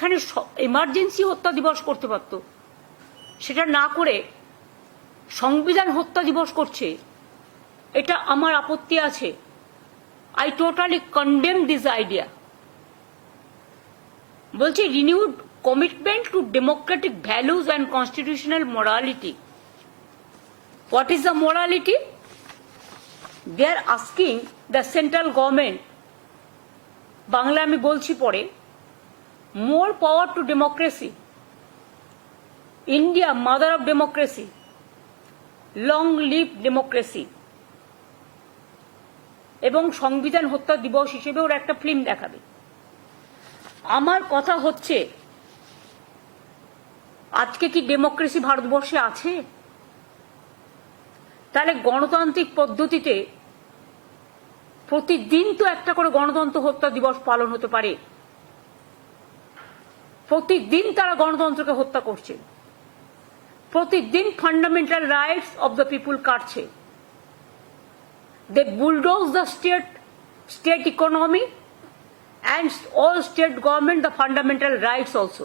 সেখানে এমার্জেন্সি হত্যা দিবস করতে পারত, সেটা না করে সংবিধান হত্যা দিবস করছে। এটা আমার আপত্তি আছে। I totally condemn this idea. বলছি renewed commitment to democratic values and constitutional morality. What is the morality? They are asking the central government, Bangla আমি বলছি পরে, more power to democracy, India mother of democracy, long live democracy. এবং সংবিধান হত্যা দিবস হিসেবে ওরা একটা ফিল্ম দেখাবে। আমার কথা হচ্ছে, আজকে কি ডেমোক্রেসি ভারতবর্ষে আছে? তাহলে গণতান্ত্রিক পদ্ধতিতে প্রতিদিন তো একটা করে গণতন্ত্র হত্যা দিবস পালন হতে পারে। প্রতিদিন তারা গণতন্ত্রকে হত্যা করছে, প্রতিদিন fundamental rights of the people কাটছে। They bulldoze the state economy and all state government the fundamental rights also.